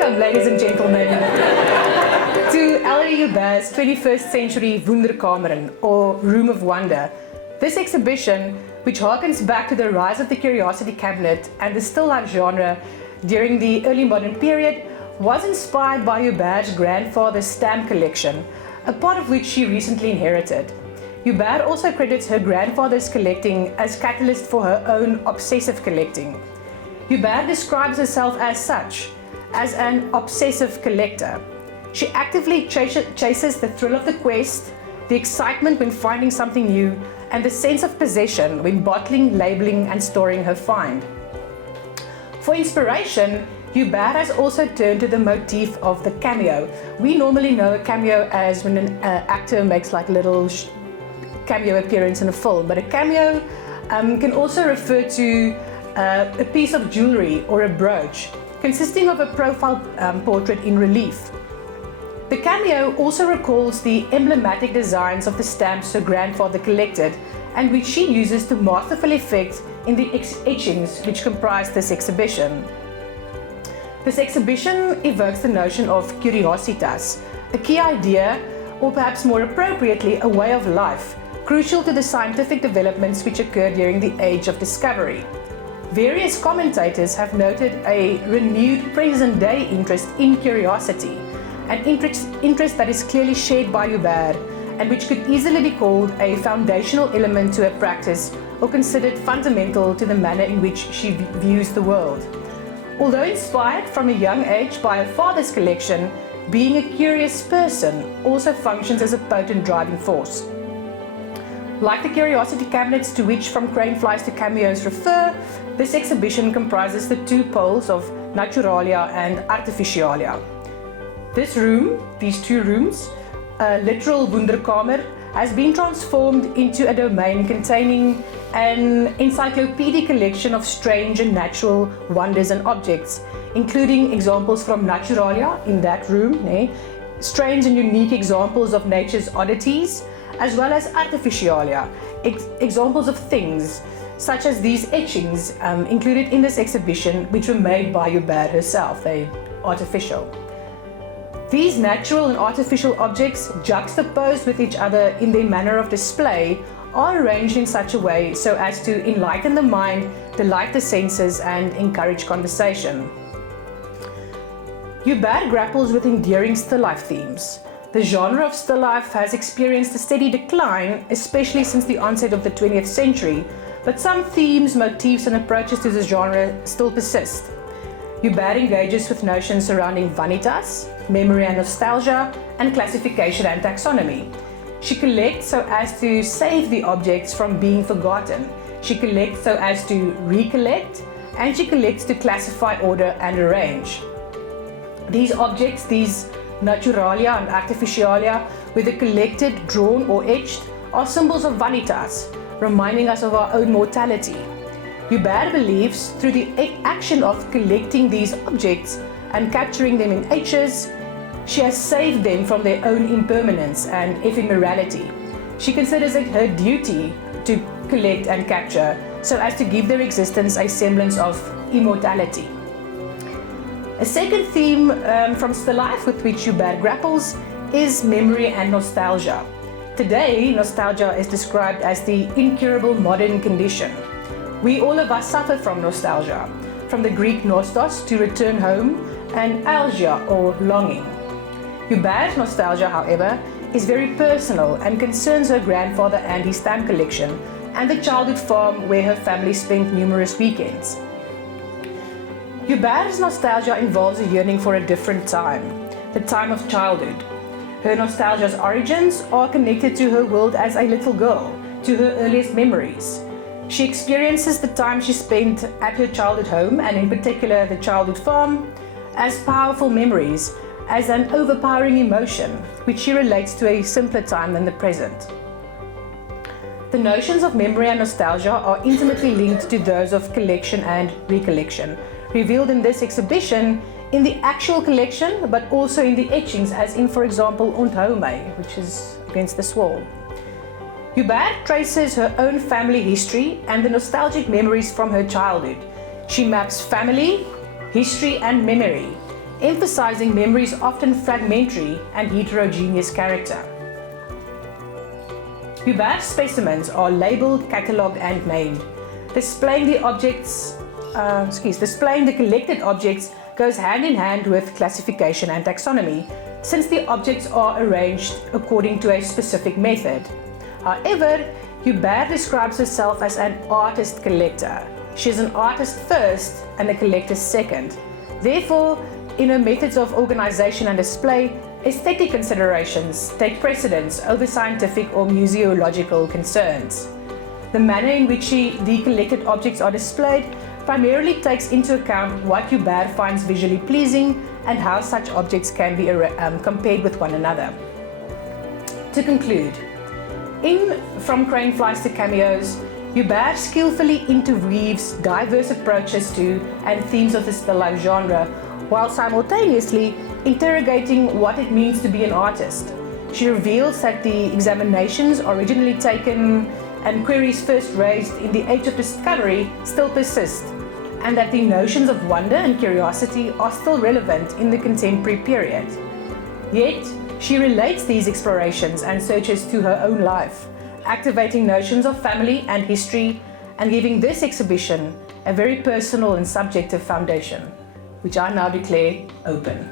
Welcome, ladies and gentlemen, to Elrie Joubert's 21st Century Wunderkameren, or Room of Wonder. This exhibition, which harkens back to the rise of the curiosity cabinet and the still life genre during the early modern period, was inspired by Joubert's grandfather's stamp collection, a part of which she recently inherited. Joubert also credits her grandfather's collecting as catalyst for her own obsessive collecting. Joubert describes herself as such, as an obsessive collector. She actively chases the thrill of the quest, the excitement when finding something new, and the sense of possession when bottling, labeling, and storing her find. For inspiration, Joubert has also turned to the motif of the cameo. We normally know a cameo as when an actor makes like a little cameo appearance in a film, but a cameo can also refer to a piece of jewelry or a brooch, consisting of a profile portrait in relief. The cameo also recalls the emblematic designs of the stamps her grandfather collected, and which she uses to masterful effect in the etchings which comprise this exhibition. This exhibition evokes the notion of curiositas, a key idea, or perhaps more appropriately, a way of life, crucial to the scientific developments which occurred during the Age of Discovery. Various commentators have noted a renewed present-day interest in curiosity, an interest that is clearly shared by Joubert and which could easily be called a foundational element to her practice or considered fundamental to the manner in which she views the world. Although inspired from a young age by her father's collection, being a curious person also functions as a potent driving force. Like the curiosity cabinets to which From Crane Flies to Cameos refer, this exhibition comprises the two poles of Naturalia and Artificialia. These two rooms, a literal Wunderkamer, has been transformed into a domain containing an encyclopedic collection of strange and natural wonders and objects, including examples from Naturalia in that room, strange and unique examples of nature's oddities, as well as Artificialia, examples of things, such as these etchings included in this exhibition, which were made by Joubert herself, artificial. These natural and artificial objects, juxtaposed with each other in their manner of display, are arranged in such a way so as to enlighten the mind, delight the senses, and encourage conversation. Joubert grapples with endearing still life themes. The genre of still life has experienced a steady decline, especially since the onset of the 20th century, but some themes, motifs, and approaches to this genre still persist. Joubert engages with notions surrounding vanitas, memory and nostalgia, and classification and taxonomy. She collects so as to save the objects from being forgotten. She collects so as to recollect, and she collects to classify, order, and arrange. These objects, these Naturalia and Artificialia, whether collected, drawn, or etched, are symbols of vanitas, reminding us of our own mortality. Joubert believes through the action of collecting these objects and capturing them in etches, she has saved them from their own impermanence and ephemerality. She considers it her duty to collect and capture so as to give their existence a semblance of immortality. A second theme from still life with which Joubert grapples is memory and nostalgia. Today, nostalgia is described as the incurable modern condition. We all of us suffer from nostalgia, from the Greek nostos, to return home, and algia, or longing. Joubert's nostalgia, however, is very personal and concerns her grandfather and his stamp collection, and the childhood farm where her family spent numerous weekends. Joubert's nostalgia involves a yearning for a different time, the time of childhood. Her nostalgia's origins are connected to her world as a little girl, to her earliest memories. She experiences the time she spent at her childhood home, and in particular the childhood farm, as powerful memories, as an overpowering emotion, which she relates to a simpler time than the present. The notions of memory and nostalgia are intimately linked to those of collection and recollection, revealed in this exhibition in the actual collection, but also in the etchings, as in, for example, Onthou My, which is against this wall. Joubert traces her own family history and the nostalgic memories from her childhood. She maps family, history, and memory emphasizing memory's often fragmentary and heterogeneous character. Joubert's specimens are labeled, catalogued and named. Displaying the collected objects goes hand in hand with classification and taxonomy, since the objects are arranged according to a specific method. However, Joubert describes herself as an artist collector. She is an artist first and a collector second. Therefore, in her methods of organization and display, aesthetic considerations take precedence over scientific or museological concerns. The manner in which the collected objects are displayed primarily takes into account what Joubert finds visually pleasing and how such objects can be compared with one another. To conclude, in From Craneflies to Cameos, Joubert skillfully interweaves diverse approaches to and themes of the still life genre, while simultaneously interrogating what it means to be an artist. She reveals that the examinations originally taken and queries first raised in the Age of Discovery still persist, and that the notions of wonder and curiosity are still relevant in the contemporary period. Yet, she relates these explorations and searches to her own life, activating notions of family and history, and giving this exhibition a very personal and subjective foundation, which I now declare open.